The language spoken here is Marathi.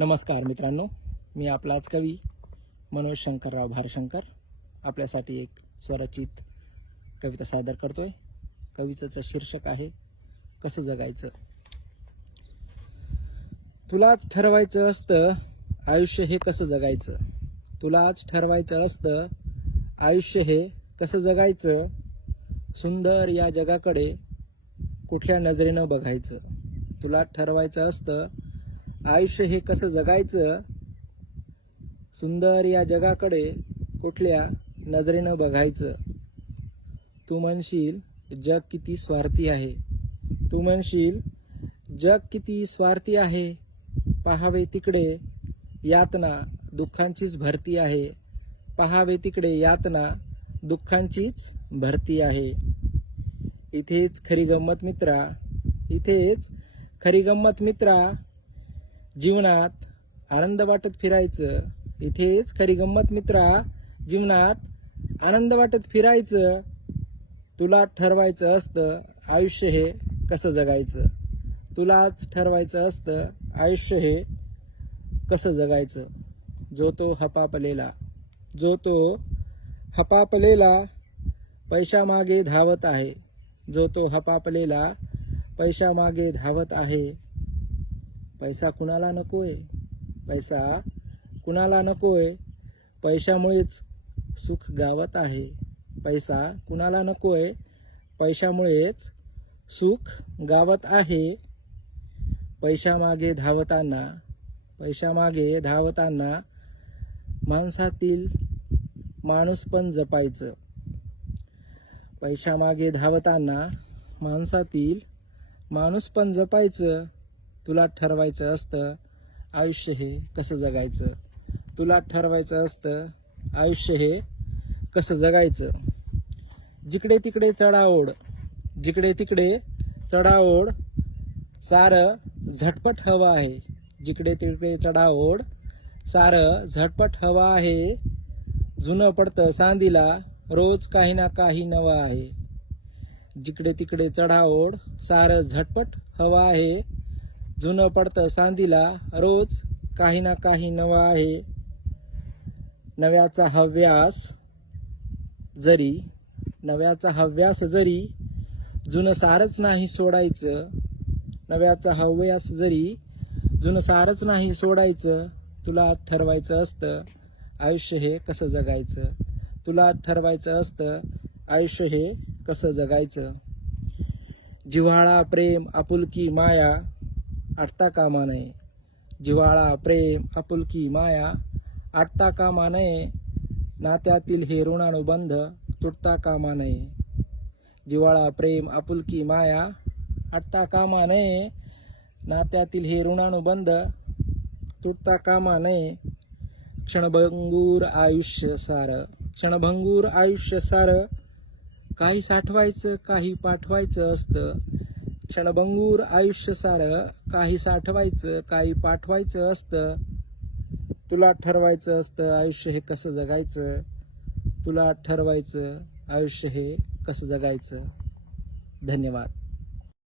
नमस्कार मित्रांनो मी आपलाच कवी मनोज शंकरराव भारशंकर. आपल्यासाठी एक स्वरचित कविता सादर करतोय. कवितेचं शीर्षक आहे कसं जगायचं? तुलाच ठरवायचं असतं आयुष्य हे कसं जगायचं? तुलाच ठरवायचं असतं आयुष्य हे कसं जगायचं? सुंदर या जगाकडे कुठल्या नजरेनं बघायचं? तुला ठरवायचं असतं आयुष्य हे कसं जगायचं सुंदर या जगाकडे कुठल्या नजरेनं बघायचं? तू म्हणशील जग किती स्वार्थी आहे. तू म्हणशील जग किती स्वार्थी आहे. पहावे तिकडे यातना दुःखांचीच भरती आहे. पहावे तिकडे यातना दुःखांचीच भरती आहे. इथेच खरी गंमत मित्रा इथेच खरी गंमत मित्रा. जीवनात आनंद वाटत फिरायचं. इथेच खरी गंमत मित्रा. जीवनात आनंद वाटत फिरायचं. तुला ठरवायचं असतं आयुष्य हे कसं जगायचं? तुलाच ठरवायचं असतं आयुष्य हे कसं जगायचं? जो तो हपापलेला जो तो हपापलेला पैशामागे धावत आहे. जो तो हपापलेला पैशामागे धावत आहे. पैसा कुणाला नको आहे पैसा कुणाला नको आहे पैशामुळेच सुख गावत आहे. पैसा कुणाला नको आहे पैशामुळेच सुख गावत आहे. पैशामागे धावताना पैशामागे धावताना माणसातील माणूस पण जपायचं. पैशामागे धावताना माणसातील माणूस पण जपायचं. तुला ठरवायचं असतं आयुष्य हे कसं जगायचं? तुला ठरवायचं असतं आयुष्य हे कसं जगायचं? जिकडे तिकडे चढाओढ जिकडे तिकडे चढाओढ सारं झटपट हवं आहे. जिकडे तिकडे चढाओढ सारं झटपट हवं आहे. जुनं पडतं सांदीला रोज काही ना काही नवं आहे. जिकडे तिकडे चढाओढ सारं झटपट हवं आहे. जुनं पडतं सांदीला रोज काही ना काही नवं आहे. नव्याचा हव्यास जरी नव्याचा हव्यास जरी जुनं सारच नाही सोडायचं नव्याचा हव्यास जरी जुनं सारच नाही सोडायचं तुला ठरवायचं असतं आयुष्य हे कसं जगायचं? तुला ठरवायचं असतं आयुष्य हे कसं जगायचं? जिव्हाळा प्रेम आपुलकी माया आटता कामा नये. जिव्हाळा प्रेम आपुलकी माया आटता कामा नये. नात्यातील हे ऋणानुबंध तुटता कामा नये. जिवाळा प्रेम आपुलकी माया आटता कामा नये. नात्यातील हे ऋणानुबंध तुटता कामा नये. क्षणभंगूर आयुष्य सार. क्षणभंगूर आयुष्य सार. काही साठवायचं काही पाठवायचं असतं. क्षणभंगूर आयुष्य सार काही साठवायचं काही पाठवायचं असतं. तुला ठरवायचं असतं आयुष्य हे कसं जगायचं? तुला ठरवायचं आयुष्य हे कसं जगायचं? धन्यवाद.